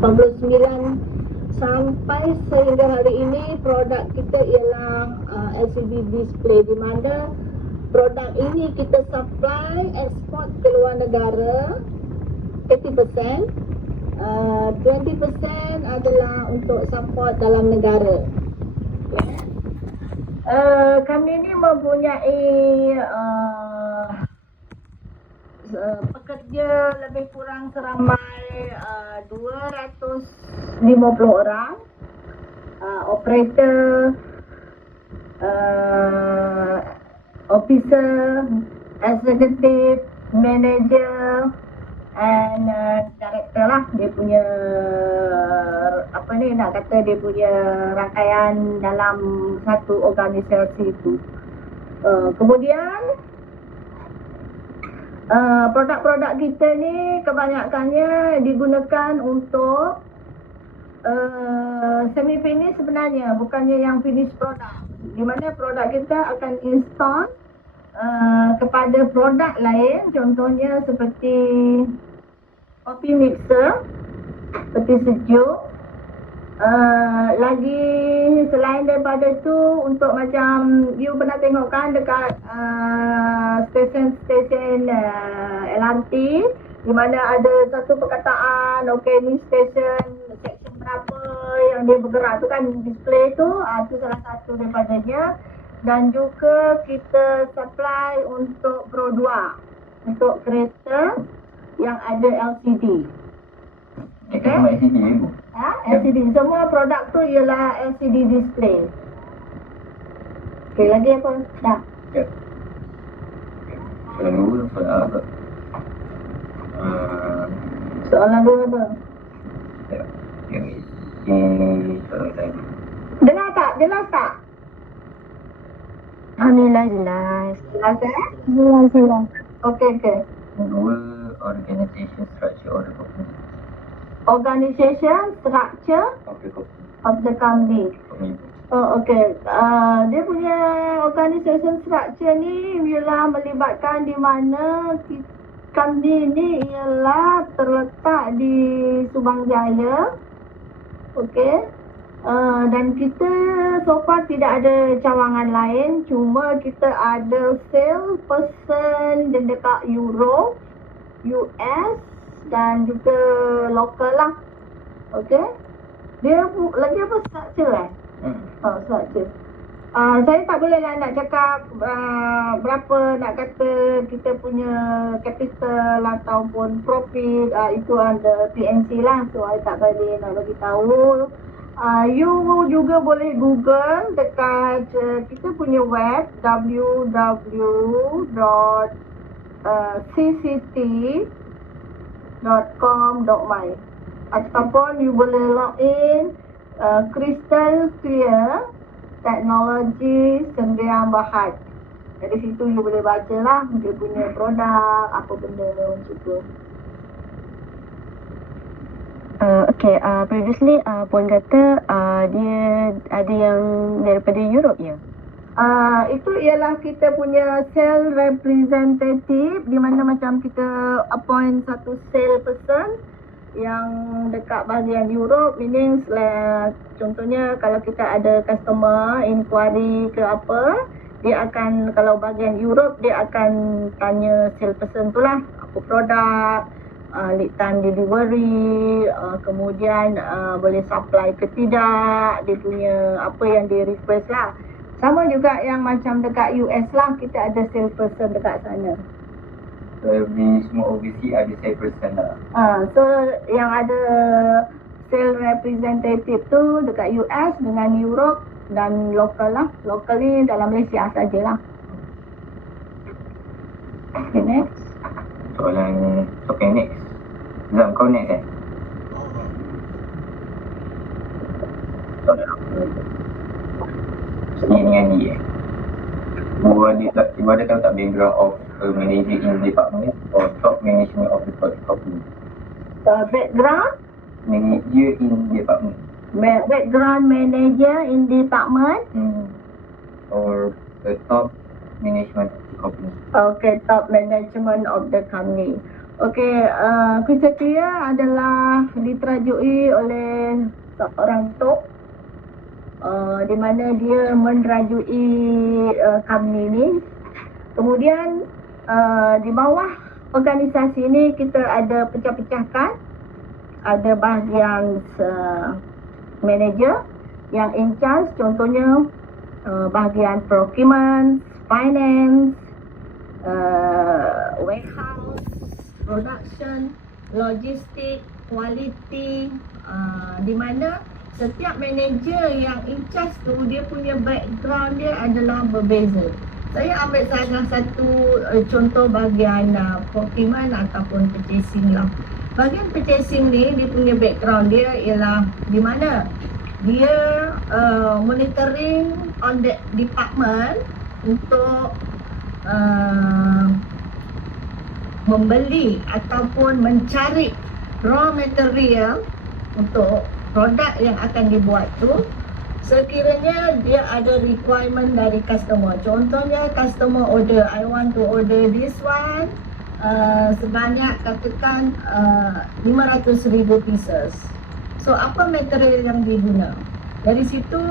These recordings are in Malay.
89 sampai sehingga hari ini produk kita ialah LCD display, di mana produk ini kita supply ekspor ke luar negara 80%, 20% adalah untuk support dalam negara. Kami ni mempunyai pekerja lebih kurang seramai 250 orang, operator, officer, executive, manager, and director lah. Dia punya apa ni nak kata, dia punya rangkaian dalam satu organisasi itu. Kemudian produk-produk kita ni kebanyakannya digunakan untuk semi finish sebenarnya, bukannya yang finish produk, di mana produk kita akan install kepada produk lain, contohnya seperti coffee mixer, peti sejuk. Lagi selain daripada tu, untuk macam you pernah tengok kan dekat stesen-stesen LRT, di mana ada satu perkataan, okey ni stesen section berapa yang dia bergerak tu kan, display tu, tu salah satu daripadanya. Dan juga kita supply untuk Pro 2, untuk kereta yang ada LCD. Okay. LCD ibu? LCD. Semua produk tu ialah LCD display. Okay, lagi apa? Dah. Ya. Soalan dua, soalan apa? Soalan dua apa? Ya. Yang ini soalan tadi. Dengar tak? Jelas tak? Alhamdulillah jelas. Jelas eh? Jelas. Okay. Yang dua, organization structure of the company. Organisation structure of the company. Oh, okay. Dia punya organisation structure ni ialah melibatkan di mana company ni ialah terletak di Subang Jaya. Okay. Dan kita so far tidak ada cawangan lain, cuma kita ada sales person di dekat Europe, US dan juga lokal lah. Okay. Dia lagi apa, structure structure. Saya tak boleh lah nak cakap berapa nak kata kita punya capital ataupun profit, itu under PNC lah. So saya tak boleh nak bagi tahu. You juga boleh Google dekat kita punya web www.cct.com.my, ataupun you boleh log in Crystal Clear Technology Sdn Bhd. Dari situ you boleh baca lah dia punya produk, apa benda macam tu. Okay, previously Puan kata dia ada yang daripada Europe ya? Itu ialah kita punya sales representative, di mana macam kita appoint satu sales person yang dekat bahagian Europe, meaning contohnya kalau kita ada customer inquiry ke apa, dia akan, kalau bahagian Europe dia akan tanya sales person tu lah apa produk, lead time delivery, kemudian boleh supply ke tidak, dia punya apa yang dia request lah. Sama juga yang macam dekat US lah, kita ada sales person dekat sana. So every semua overseas ada sales person lah. So yang ada sales representative tu dekat US dengan Europe dan lokal lah. Lokal ni dalam Malaysia sajalah. Okay, next. Soalan, okay, next. Zam, kau next kan? Soalan apa? Ni dengan ni Ibu ada tahu tak background of a manager in department or top management of the company? Background? Manager in department. Background manager in department? Or the top management of the company. Okay, top management of the company. Okey, Kriteria adalah diterajui oleh seorang tok di mana dia menerajui company ni. Kemudian di bawah organisasi ni kita ada pecah-pecahkan. Ada bahagian manager yang in charge, contohnya bahagian procurement, finance, warehouse, production, logistik, quality, di mana setiap manager yang in charge tu dia punya background dia adalah berbeza. Saya ambil salah satu contoh bahagian procurement ataupun purchasing lah. Bahagian purchasing ni dia punya background dia ialah di mana dia monitoring on the department untuk membeli ataupun mencari raw material untuk produk yang akan dibuat tu. Sekiranya dia ada requirement dari customer. Contohnya customer order, I want to order this one sebanyak katakan 500,000 pieces. So apa material yang diguna? Dari situ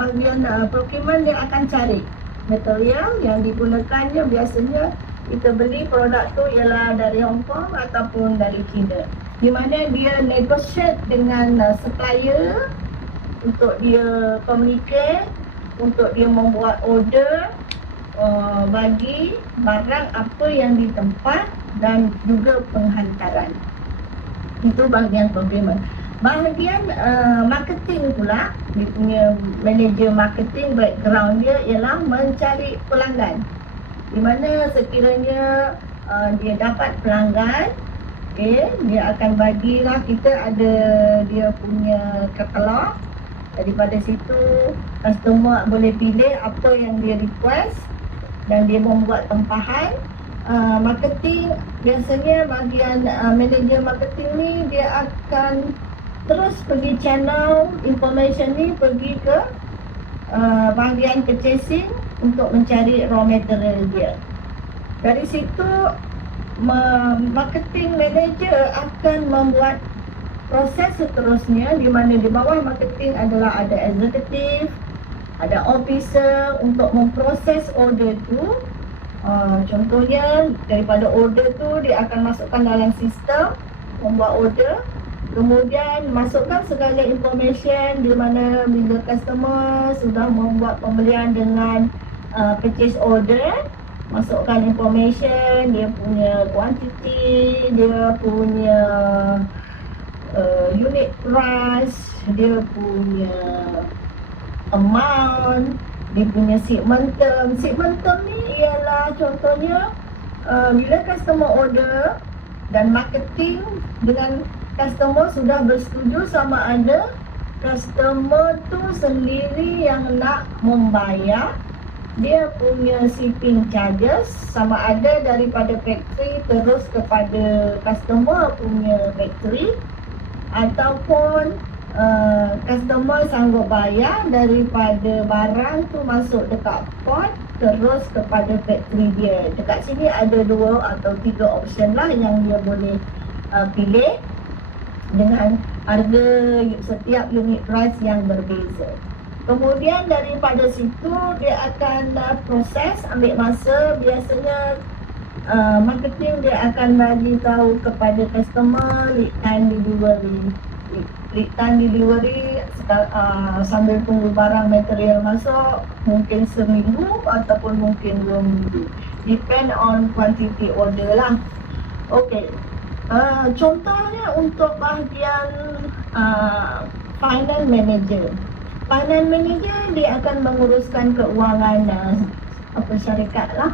bahagian procurement dia akan cari material yang digunakannya. Biasanya kita beli produk tu ialah dari Hong Kong ataupun dari China, di mana dia negotiate dengan supplier untuk dia communicate, untuk dia membuat order bagi barang apa yang ditempat dan juga penghantaran. Itu bahagian procurement. Bahagian marketing pula, dia punya manager marketing background dia ialah mencari pelanggan, di mana sekiranya dia dapat pelanggan, okay, dia akan bagilah, kita ada dia punya katalog. Daripada situ customer boleh pilih apa yang dia request dan dia membuat tempahan. Marketing biasanya bahagian manager marketing ni dia akan terus pergi channel information ni pergi ke bahagian purchasing untuk mencari raw material dia. Dari situ marketing manager akan membuat proses seterusnya, di mana di bawah marketing adalah ada executive, ada officer untuk memproses order tu. Contohnya daripada order tu dia akan masukkan dalam sistem, membuat order, kemudian masukkan segala information di mana bila customer sudah membuat pembelian dengan purchase order, masukkan information, dia punya quantity, dia punya unit price, dia punya amount, dia punya shipment term. Shipment term ni ialah contohnya bila customer order dan marketing dengan customer sudah bersetuju sama ada customer tu sendiri yang nak membayar dia punya shipping charges, sama ada daripada factory terus kepada customer punya factory, ataupun customer sanggup bayar daripada barang tu masuk dekat port terus kepada factory dia. Dekat sini ada 2 atau 3 option lah yang dia boleh pilih dengan harga setiap unit price yang berbeza. Kemudian daripada situ dia akan proses, ambil masa. Biasanya marketing dia akan bagi tahu kepada customer lead time delivery sambil tunggu barang material masuk, mungkin seminggu ataupun mungkin 2 minggu, depend on quantity order lah. Okey, contohnya untuk bahagian finance manager. Finance manager dia akan menguruskan keuangan syarikat lah.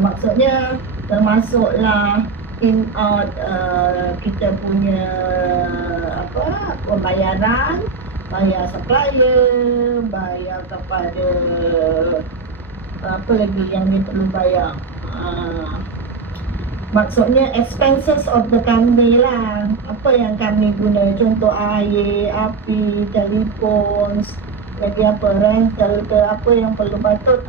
Maksudnya termasuklah in out kita punya pembayaran, bayar supplier, bayar kepada apa lagi yang dia perlu bayar, maksudnya expenses of the company lah, apa yang kami guna, contoh air, api, telefon, lagi apa, rental ke apa yang perlu patut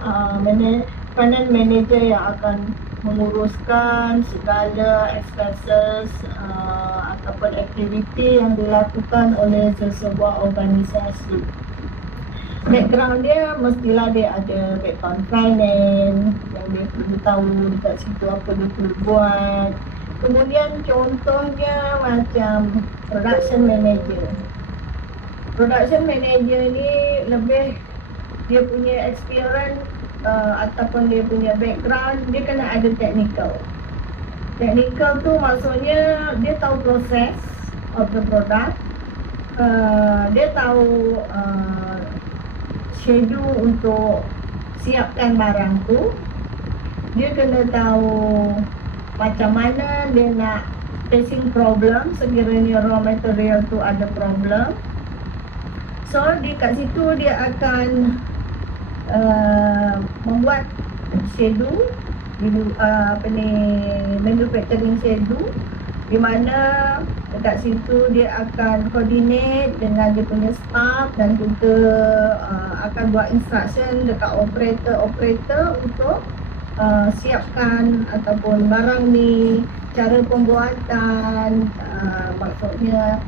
finance manager yang akan menguruskan segala expenses ataupun aktiviti yang dilakukan oleh sesebuah organisasi. Background dia mestilah dia ada background finance yang dia perlu tahu dekat situ apa dia perlu buat. Kemudian contohnya macam production manager. Production manager ni lebih dia punya experience ataupun dia punya background, dia kena ada technical. Technical tu maksudnya dia tahu proses of the product, dia tahu schedule untuk siapkan barang tu, dia kena tahu macam mana dia nak facing problem sekiranya raw material tu ada problem. So di kat situ dia akan membuat schedule, manufacturing schedule, di mana dekat situ dia akan coordinate dengan dia punya staff dan juga akan buat instruction dekat operator untuk siapkan ataupun barang ni, cara pembuatan, maksudnya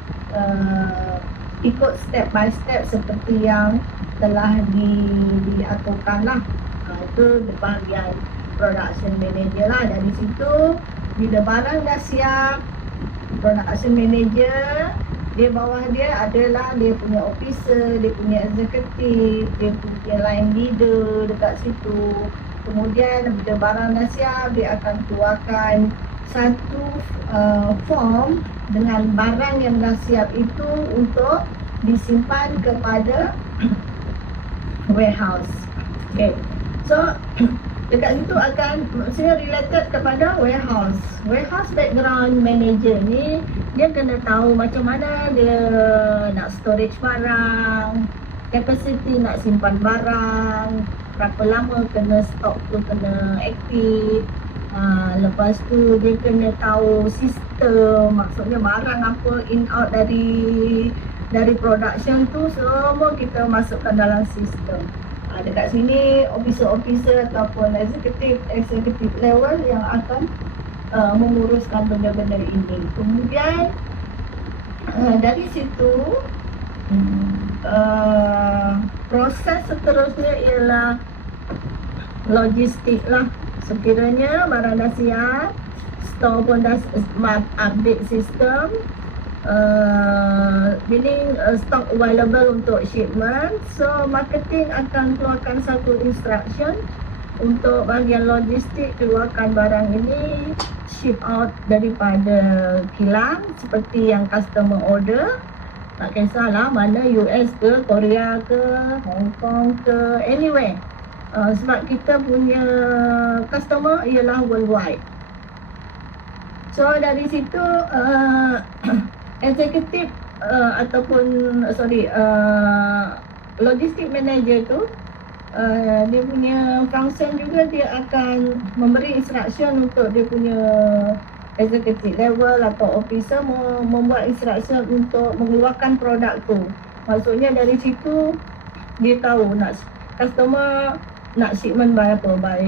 ikut step by step seperti yang telah diaturkan lah. Itu bahagian production manager lah. Dari situ bila barang dah siap, production manager dia bawah dia adalah dia punya officer, dia punya executive, dia punya line leader dekat situ. Kemudian bila barang dah siap, dia akan keluarkan satu form dengan barang yang dah siap itu untuk disimpan kepada warehouse. Okay. So dekat situ akan maksudnya related kepada warehouse. Warehouse background manager ni dia kena tahu macam mana dia nak storage barang, capacity nak simpan barang, berapa lama kena stok tu kena aktif. Lepas tu dia kena tahu sistem, maksudnya barang apa in out dari production tu semua kita masukkan dalam sistem. Dekat sini officer ataupun executive level yang akan menguruskan benda-benda ini. Kemudian dari situ proses seterusnya ialah logistik lah. Sekiranya barang dah siap, store pun dah update sistem, meaning stock available untuk shipment. So marketing akan keluarkan satu instruction untuk bahagian logistik, keluarkan barang ini ship out daripada kilang seperti yang customer order. Tak kisahlah mana US ke, Korea ke, Hong Kong ke, anywhere. Sebab kita punya customer ialah worldwide. So dari situ executive logistik manager tu dia punya function juga, dia akan memberi instruction untuk dia punya executive level atau officer membuat instruction untuk mengeluarkan produk tu. Maksudnya dari situ dia tahu nak customer nak shipment by apa, by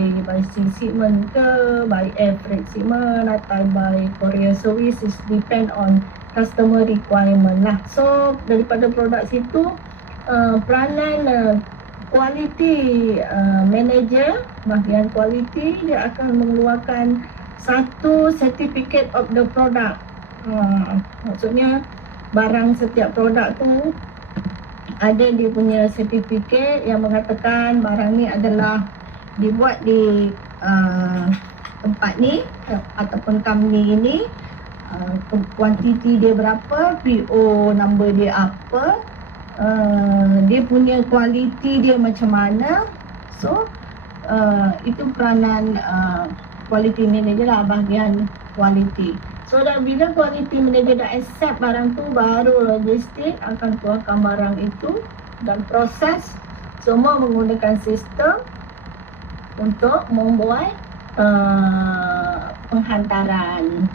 sea shipment ke, by air freight shipment atau by courier service, depend on customer requirement lah. So daripada produk situ peranan quality manager, bahagian quality, dia akan mengeluarkan satu certificate of the product. Maksudnya barang setiap produk tu ada dia punya sertifikat yang mengatakan barang ni adalah dibuat di tempat ni ataupun company ini, kuantiti dia berapa, PO number dia apa, dia punya kualiti dia macam mana. So itu peranan quality manager lah, bahagian quality. So bila quality manager dah accept barang tu, baru logistik akan keluarkan barang itu dan proses semua menggunakan sistem untuk membuat penghantaran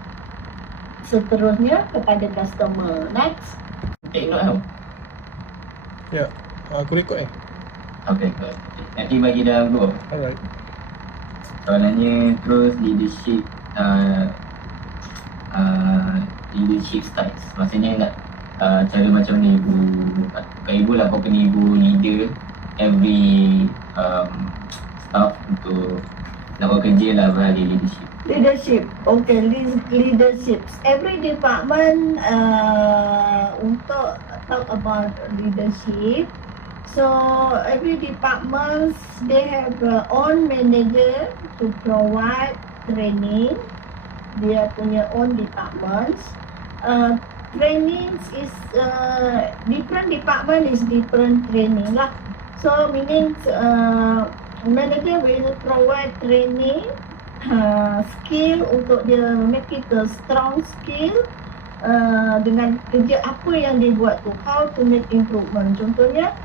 seterusnya kepada customer. Next. Take note. Ya, aku rekod Okay, good. Nanti bagi dalam group. Alright. Soalannya terus leadership leadership styles. Maksudnya nak cara macam ni ibu, bukan ibu lah, kau kena ibu leader every staff untuk nak buat kerja lah beralih leadership. Leadership, okay, leadership. Every department untuk talk about leadership. So every department they have their own manager to provide training. Dia punya own departments. Trainings is different department is different training lah. So meaning manager will provide training skill untuk dia make it a strong skill dengan kerja apa yang dia buat tu, how to make improvement. Contohnya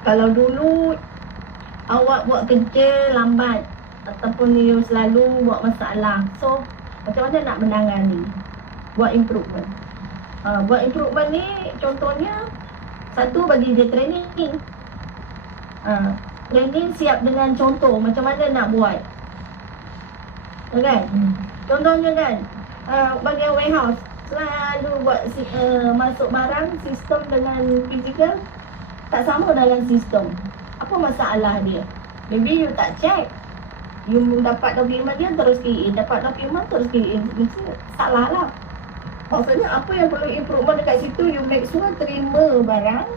kalau dulu awak buat kerja lambat ataupun you selalu buat masalah, so macam mana nak menangani, buat improvement. Buat improvement ni contohnya satu, bagi dia training. Training siap dengan contoh macam mana nak buat. Kan? Contohnya kan, bagian warehouse selalu buat masuk barang, sistem dengan fizikal tak sama dalam sistem. Apa masalah dia? Maybe you tak check, you dapat dokumen dia terus key in, dapat dokumen terus key in, mesti salah lah. Maksudnya apa yang perlu improvement dekat situ, you make sure terima barang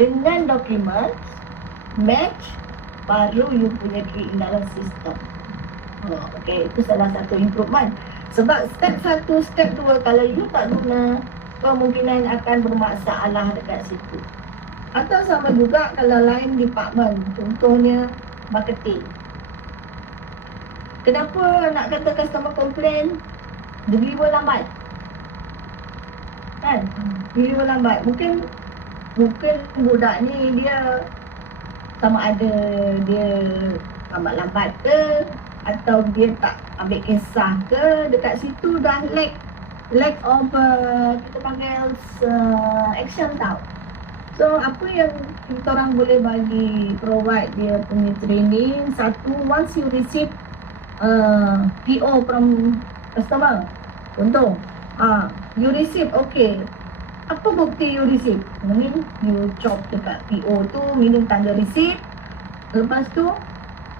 dengan dokumen match, baru you punya key in dalam sistem. Okay, itu salah satu improvement. Sebab step 1, step 2 kalau you tak guna, kemungkinan akan bermasalah dekat situ. Atau sama juga kalau lain department, contohnya marketing. Kenapa nak kata customer complain deliver lambat? Kan? Deliver lambat. Mungkin budak ni dia sama ada dia lambat ke, atau dia tak ambil kisah ke, dekat situ dah lack of kita panggil action tau. So apa yang kita orang boleh bagi, provide dia punya training. Satu, once you receive PO from customer, contoh you receive, okay, apa bukti you receive? Meaning you chop dekat PO tu, meaning tanda receipt. Lepas tu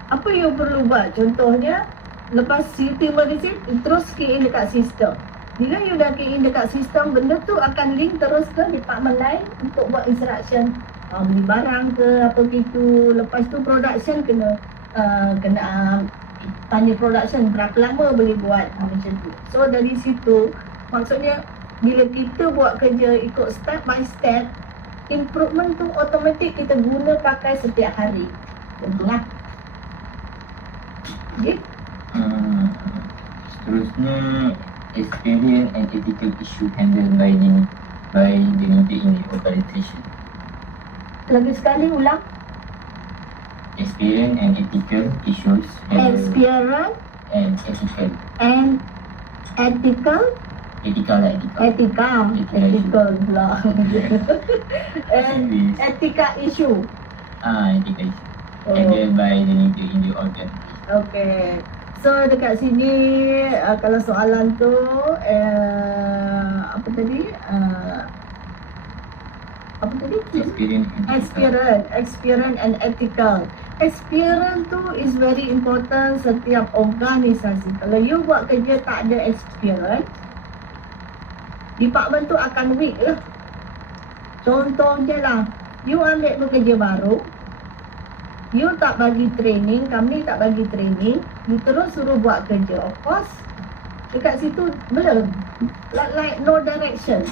apa you perlu buat? Contohnya, lepas you terima receipt, terus key in dekat sistem. Bila you dah key in dekat sistem, benda tu akan link terus ke department lain untuk buat instruction, beli barang ke apa gitu. Lepas tu production kena tanya production berapa lama boleh buat macam tu. So dari situ, maksudnya bila kita buat kerja ikut step by step, improvement tu automatik kita guna pakai setiap hari. Contohlah. Okay. Seterusnya, experience and ethical issue handled by the leader in the organization. Lagi sekali ulang. Experience and ethical issues handled. Experience And ethical. and ethical. Ethical pula. And ethical issue. Ethical issue handled by the leader in the organization. Okay. So dekat sini kalau soalan tu apa tadi? Experience and ethical. Experience tu is very important setiap organisasi. Kalau you buat kerja tak ada experience, department tu akan weak lah. Contohnya lah, you ambil pekerja baru, you tak bagi training, kami tak bagi training, you terus suruh buat kerja. Of course, dekat situ belum, like no direction.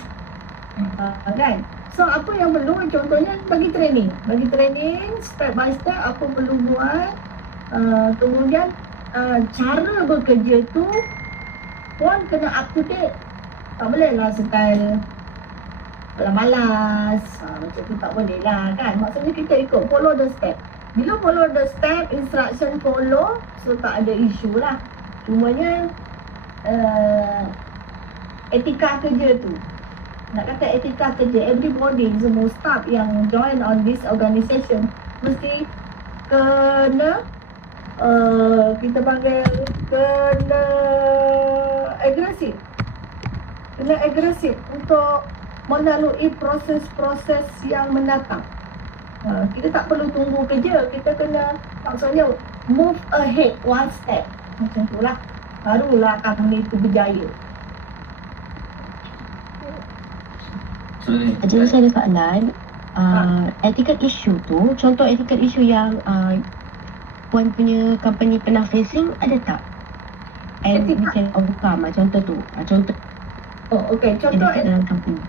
Kan? So apa yang perlu, contohnya bagi training step by step apa perlu buat. Kemudian cara bekerja tu pun kena up to date. Tak boleh lah style malas, macam tu tak boleh lah kan. Maksudnya kita ikut follow the step. Bila follow the step, instruction follow, so tak ada isu lah. Cumanya etika kerja tu, nak kata etika kerja, everybody, semua staff yang join on this organisation mesti kena kita panggil kena agresif. Kena agresif untuk melalui proses-proses yang mendatang. Kita tak perlu tunggu kerja, kita kena maksudnya move ahead one step. Macam itulah. Barulah kami itu berjaya. Jadi saya ada soalan. Ethical issue tu, contoh ethical issue yang Puan punya company pernah facing ada tak? And we can overcome, contoh tu. Contoh Contoh dalam company.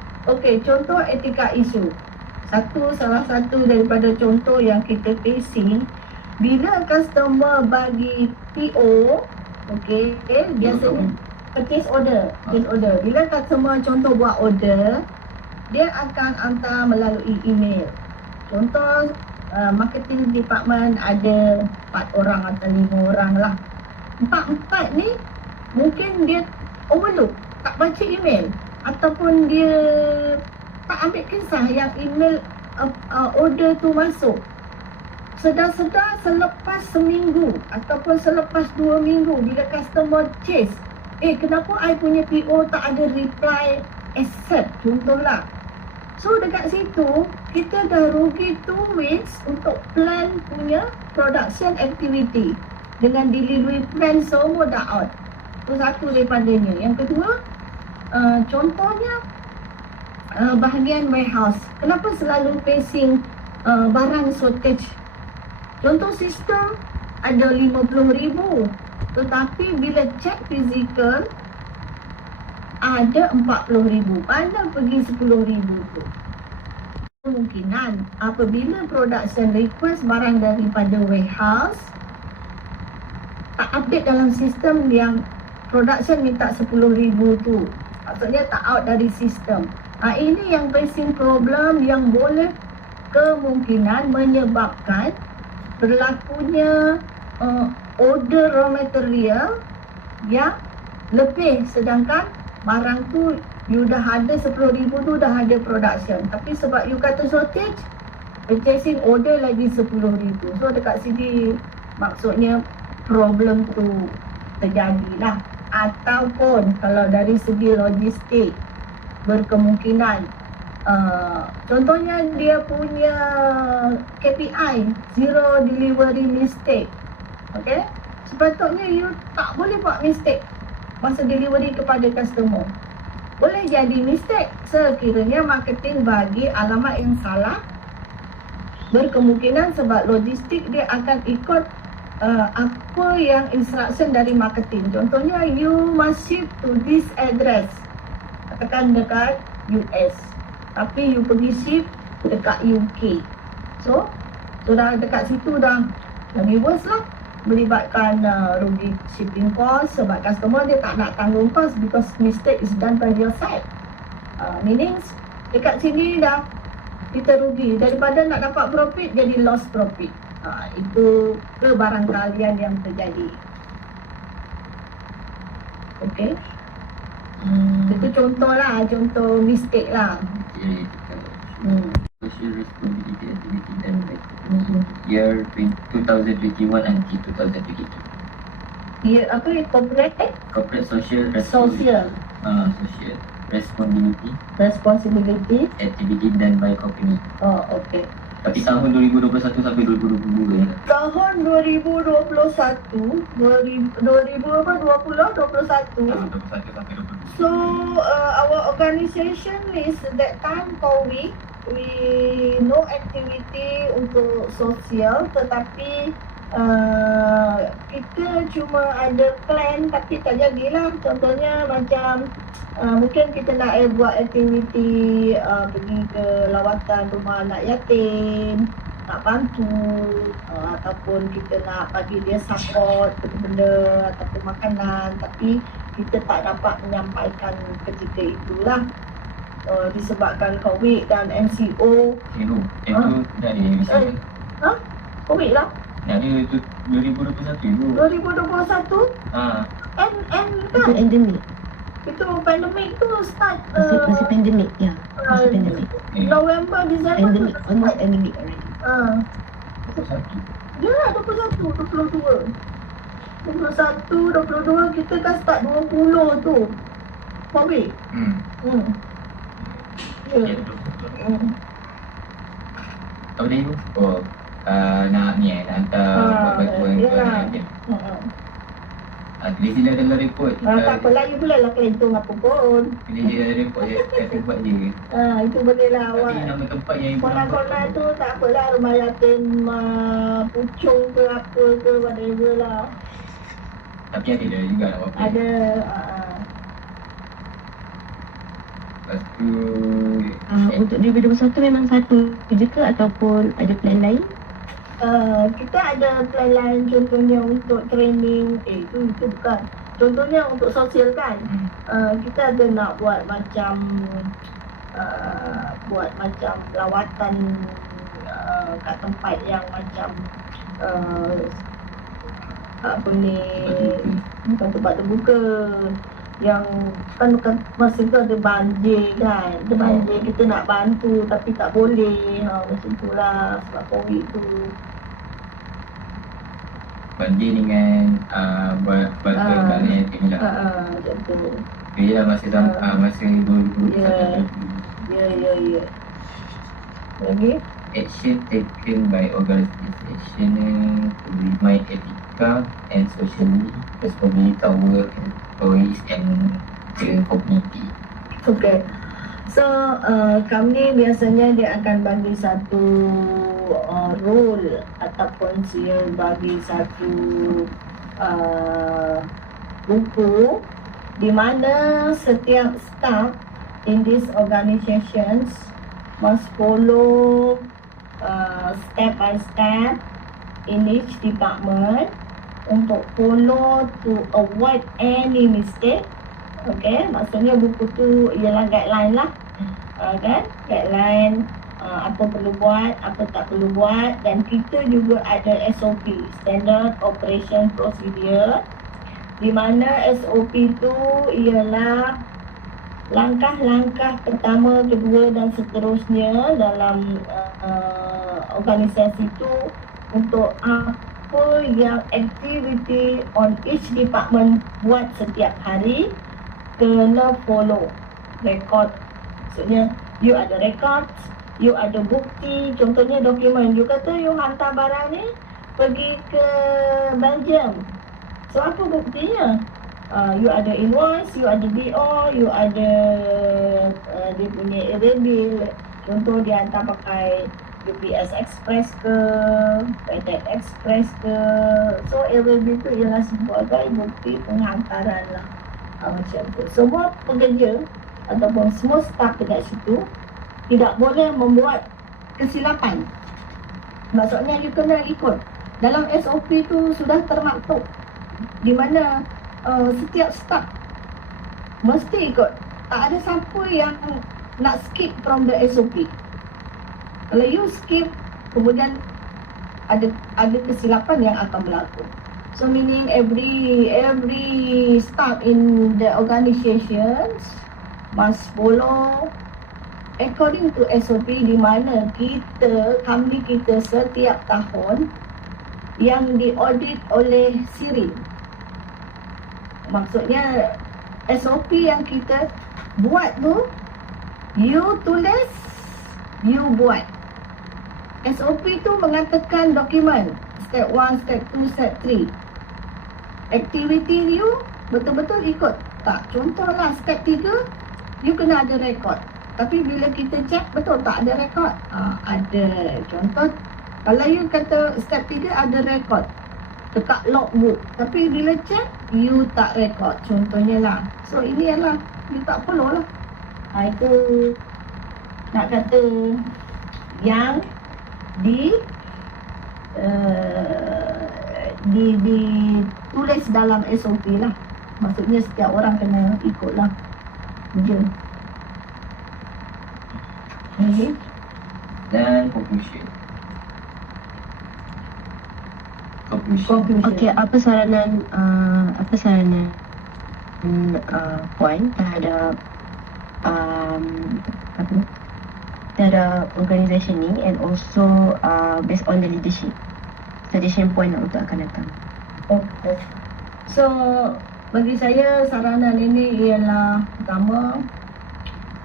Contoh etika isu. Salah satu daripada contoh yang kita facing, bila customer bagi PO, biasanya purchase order. Bila customer contoh buat order, dia akan hantar melalui email. Contoh marketing department ada 4 orang atau 5 orang lah. 4 ni mungkin dia overlook, tak baca email, ataupun dia tak ambil kisah yang email order tu masuk. Sedar-sedar selepas seminggu ataupun selepas 2 minggu bila customer chase, kenapa I punya PO tak ada reply accept, contohlah. So dekat situ kita dah rugi 2 weeks untuk plan punya production activity. Dengan delivery plan semua dah out. Itu satu daripadanya. Yang kedua, contohnya bahagian warehouse. Kenapa selalu facing barang shortage? Contoh sistem ada 50,000, tetapi bila check physical ada 40,000. Mana pergi 10,000 tu? Kemungkinan apabila production request barang daripada warehouse tak update dalam sistem yang production minta 10,000 tu, maksudnya tak out dari sistem. Ini yang facing problem yang boleh kemungkinan menyebabkan berlakunya order raw material yang lebih, sedangkan barang tu you dah ada 10,000 tu dah ada production, tapi sebab you kata shortage, purchasing order lagi 10,000. So dekat sini maksudnya problem tu terjadilah. Ataupun kalau dari segi logistik, berkemungkinan contohnya dia punya KPI zero delivery mistake. Sepatutnya you tak boleh buat mistake masa delivery kepada customer. Boleh jadi mistake sekiranya marketing bagi alamat yang salah. Berkemungkinan sebab logistik dia akan ikut apa yang instruction dari marketing. Contohnya you must ship to this address, katakan dekat US, tapi you pergi ship dekat UK. So dah dekat situ dah lebih worse lah, melibatkan rugi shipping cost sebab customer dia tak nak tanggung cost because mistake is done by your side. Meaning dekat sini dah kita rugi, daripada nak dapat profit jadi loss profit. Itu kebarangkalian yang terjadi. Itu contoh lah, contoh mistake lah. Social responsibility activity dan year 2021 and 2022. Dia corporate social responsibility activity done by company. Tapi tahun 2021 sampai 2022 ya. Tahun 2021, 2021. sampai 2022. So our organisation is that time COVID, we no activity untuk sosial, tetapi kita cuma ada plan tapi tak jadilah. Contohnya macam mungkin kita nak buat aktiviti pergi ke lawatan rumah anak yatim, nak bantu, ataupun kita nak bagi dia support benda-benda ataupun makanan, tapi kita tak dapat menyampaikan ketika itulah disebabkan COVID dan MCO. Itu dari misalnya. COVID lah. Dari itu 2021 itu. 2021? And kan? Itu endemik. Itu pandemik tu start Masih pandemik, ya. Masih pandemik. November, December Endemik, tu. almost endemik already. Dia lah 21, 22. 21, 22 kita kan start 20 tu. Bobby. Ya. Apa dia tu? Oh, nak ni nak hantar bantuan ke dia. Dia sila dalam report. Tak apalah, you boleh lah kelentong apa pun. Dia dalam report je, kat tempat je. Itu boleh lah awak. Tapi nama tempat yang ibu Kolam-kolam tu tak apalah, rumah yatim Pucung ke apa ke, whatever lah. Tapi ada juga nak buat. Ada. Lepas tu Untuk 2021 memang satu je ke ataupun ada plan lain? Kita ada plan lain, contohnya untuk training. Itu bukan. Contohnya untuk sosial kan. Kita ada nak buat macam lawatan kat tempat yang macam apa ni, bukan tempat terbuka, yang kan masa tu ada banjir kan, ada banjir, kita nak bantu tapi tak boleh, macam tu lah sebab COVID tu. banjir dengan buat bantuan kat anak yatim lah. Macam tu. Jadi lah masa 2021 Ya. Lagi? action taken by organisation to remind ethical and socially responsible our employees and the community. Okay. So, kami biasanya dia akan bagi satu role ataupun dia bagi satu buku di mana setiap staff in these organizations must follow step by step in each department untuk follow to avoid any mistake. Okay, maksudnya buku tu ialah guideline lah. Kan? Guideline apa perlu buat, apa tak perlu buat, dan kita juga ada SOP, Standard Operation Procedure, di mana SOP tu ialah langkah-langkah pertama, kedua dan seterusnya dalam organisasi itu untuk apa yang activity on each department buat setiap hari kena follow record. Maksudnya you ada records, you ada bukti, contohnya dokumen. You kata you hantar barang ni pergi ke Belgium, so apa buktinya? You ada invoice, you ada BO, you ada dia punya bill. Contoh dia hantar pakai UPS Express ke, FedEx Express ke. So bill tu ialah sebagai bukti penghantaran lah. Macam tu. Semua pekerja ataupun semua staf dekat situ tidak boleh membuat kesilapan. Maksudnya you kena ikut. Dalam SOP tu sudah termaktub di mana setiap staf mesti ikut. Tak ada siapa yang nak skip from the SOP. Kalau you skip, kemudian ada kesilapan yang akan berlaku. So meaning every staff in the organizations must follow according to SOP, di mana kami kita setiap tahun yang diaudit oleh SIRI. Maksudnya SOP yang kita buat tu, you tulis, you buat. SOP tu mengatakan dokumen step 1, step 2, step 3. Activity you betul-betul ikut. Tak, contohlah step 3, you kena ada rekod. Tapi bila kita cek, betul tak ada rekod? Ada. Contoh, kalau you kata step 3 ada rekod, dekat logbook, tapi bila cek you tak rekod, contohnya lah. So ini adalah you tak follow lah. Itu nak kata yang ditulis dalam SOP lah. Maksudnya setiap orang kena ikut lah. Je. Okay. Dan conclusion. Okey, apa saranan Puan terhadap terhadap organisasi ni, and also based on the leadership. suggestion point lah untuk akan datang. Okay. So, bagi saya saranan ini ialah pertama,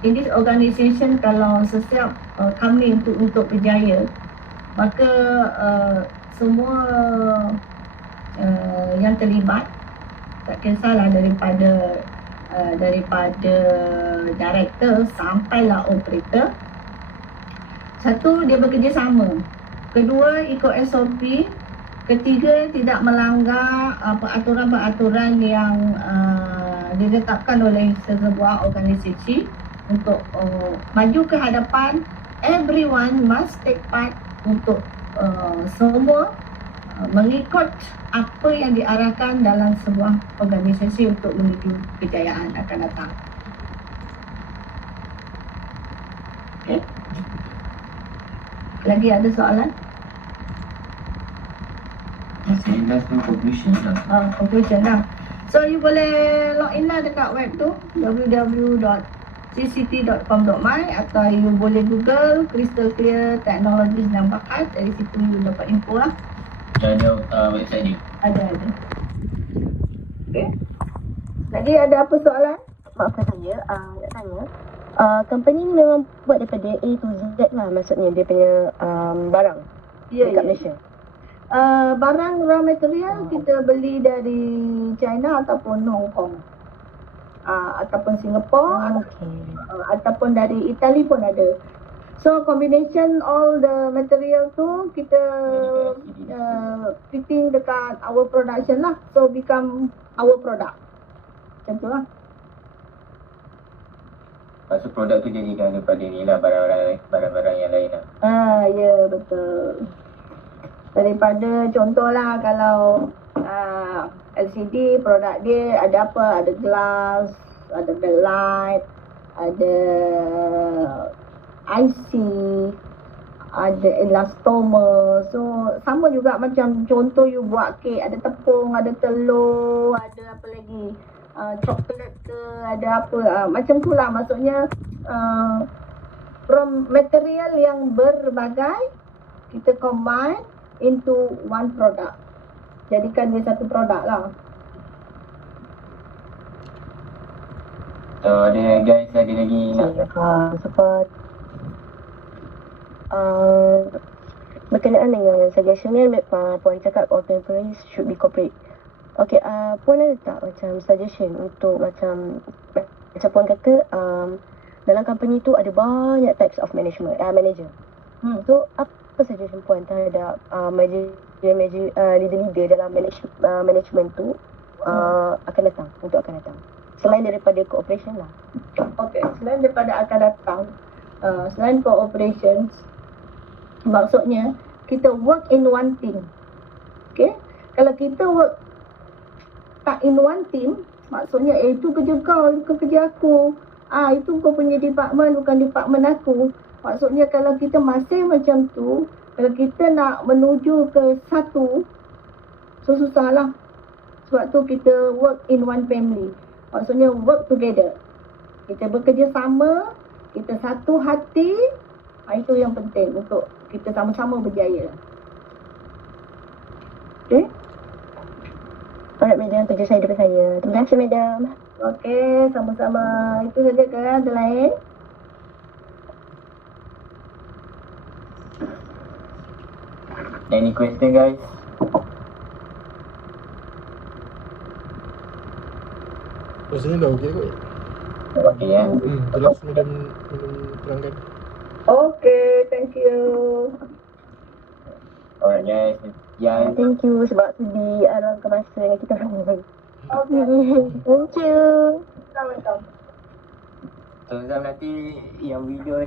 in this organisation kalau setiap kami untuk berjaya, maka semua yang terlibat, tak kisahlah daripada director sampailah operator. Satu, dia bekerjasama. Kedua, ikut SOP. Ketiga, tidak melanggar peraturan-peraturan yang ditetapkan oleh sebuah organisasi untuk maju ke hadapan. Everyone must take part untuk semua mengikut apa yang diarahkan dalam sebuah organisasi untuk menuju kejayaan akan datang. Okay. Lagi ada soalan? Masih last tu conclusion lah. Conclusion lah. So you boleh log in lah dekat web tu www.cct.com.my atau you boleh google Crystal Clear Technologies dan Bakat. Dari situ you dapat info lah. Ada website dia. Ada. Okay. Lagi ada apa soalan? Maafkan saya, nak tanya. Company ni memang buat daripada A to Z lah, maksudnya dia punya barang dekat Malaysia. Barang raw material kita beli dari China ataupun Hong Kong, ataupun Singapore, ataupun dari Itali pun ada. So combination all the material tu kita fitting dekat our production lah, so become our product. Macam tu lah. Maksud produk tu jadikan daripada ni lah, barang-barang yang lain lah. Ya, betul. Daripada contohlah kalau LCD produk dia ada apa? Ada glass, ada backlight, ada IC, ada elastomer. So sama juga macam contoh you buat kek, ada tepung, ada telur, ada apa lagi, coklat ke, ada apa, macam tu lah. Maksudnya from material yang berbagai kita combine into one product, jadikan dia satu produk lah. So ada guys, ada lagi nak Support berkenaan dengan suggestion ni, Puan cakap all employees should be corporate. Okay, Puan ada tak macam suggestion untuk macam Puan kata dalam company tu ada banyak types of manager. So apa suggestion Puan terhadap leader-leader dalam management tu akan datang, selain daripada cooperation lah. Okay, selain daripada akan datang, selain cooperation, maksudnya kita work in one team. Okay, kalau kita work tak in one team, maksudnya itu kerja kau, bukan kerja aku. Itu kau punya department, bukan department aku. Maksudnya kalau kita masih macam tu, kalau kita nak menuju ke satu, susah lah. Sebab tu kita work in one family. Maksudnya work together. Kita bekerja sama, kita satu hati. Itu yang penting untuk kita sama-sama berjaya. Okay? Alright, Madam, kerja saya daripada saya. Terima kasih, Madam. Okay, sama-sama. Itu saja ke? Ada lain? any question guys? Rasanya dah okey kot. Okay ya. Jelas Madam terangkan. Okay, thank you. Alright guys. Thank you sebab sudi luangkan masa dengan kita orang. Okay. Thank you. Assalamualaikum. So nanti yang video